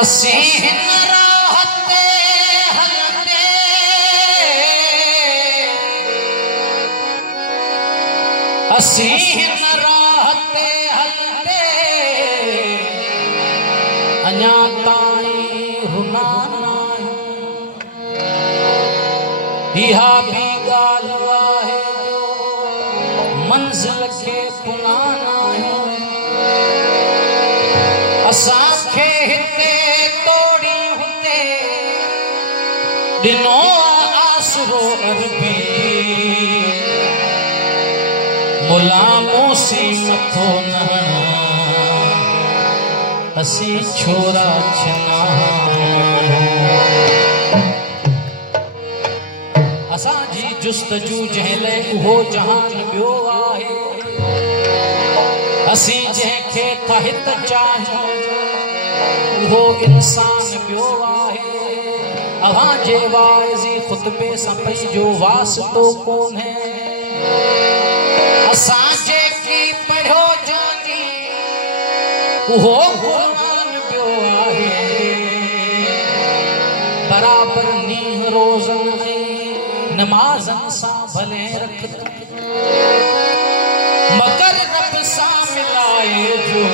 असी हिन राहते हलते असी हिन राहते हलते अञा ताईं रुना इहा भी ॻाल्हि आहे जो मंज़िल खे पुनाना असांखे हिते तोड़ी हुते ॾिनो आसरो अरबी मुला मूसी मथो न असी छोरा छना असांजी जुस्तजू जंहिं लाइ उहो जहान ॿियो आहे असी जंहिंखे तहित चाहियूं उहो इंसान ॿियो आहे अव्हां जे वाइज़ी ख़ुतबे सां पंहिंजो वास्तो कोन्हे असां जेकी पढ़ियो जानी उहो क़ुरान ॿियो आहे बराबर नींहं रोज़न ऐं नमाज़न सां भले रख मगर रब सां मिलाए जो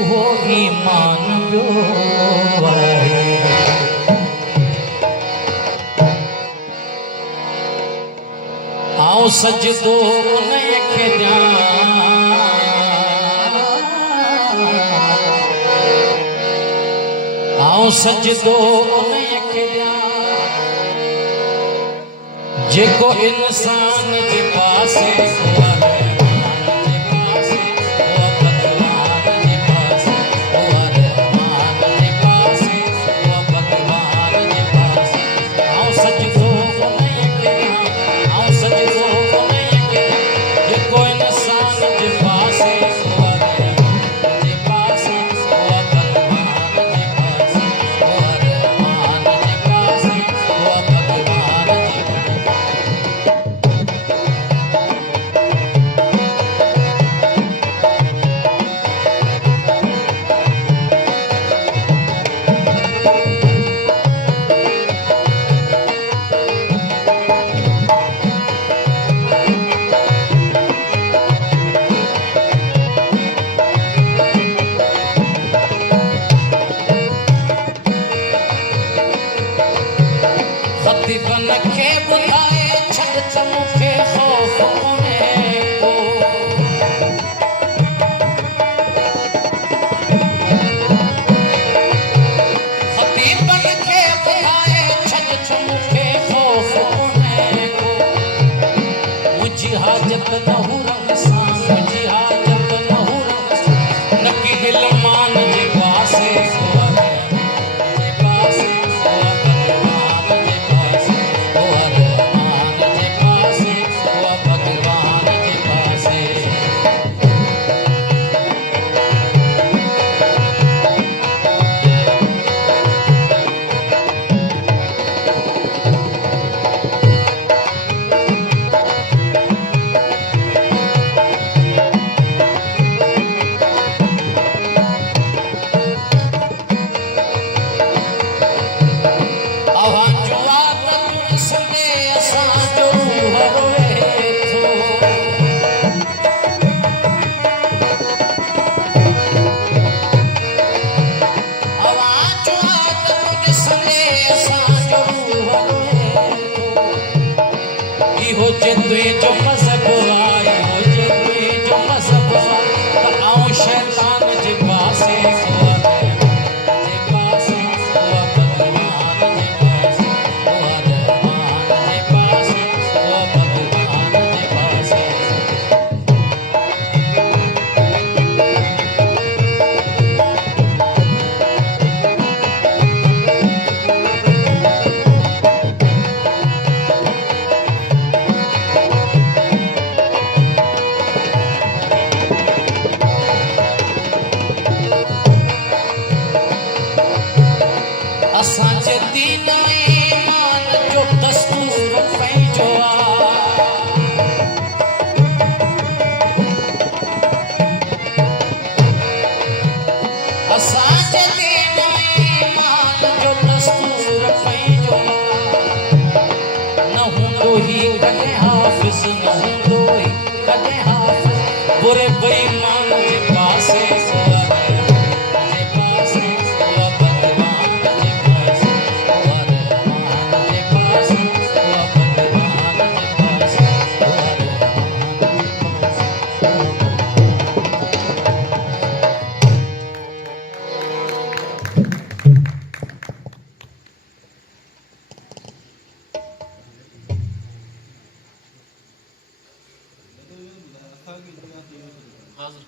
उहो ईमान ॿियो आहे आऊं सजदो उन्हीअ खे ॾियां आऊं सजदो उन्हीअ खे ॾियां जेको इंसान जे पासे ख़तीबन खे ॿुधाए छॾ त मूंखे ख़ौफ़ कोन्हे को ख़तीबन खे ॿुधाए छॾ त मूंखे ख़ौफ़ कोन्हे को मुंहिंजी हाजत न हू रंग सां मुंहिंजी हाजत न हू रंग सां न की दिल मान जे पासे हो जे तुंहिंजो मज़हब आहे हो जे तुंहिंजो मज़हब आहे त आऊं शैतान जे पासे असांजे दीन ईमान जो दस्तूर पंहिंजो असांजे हाज़िर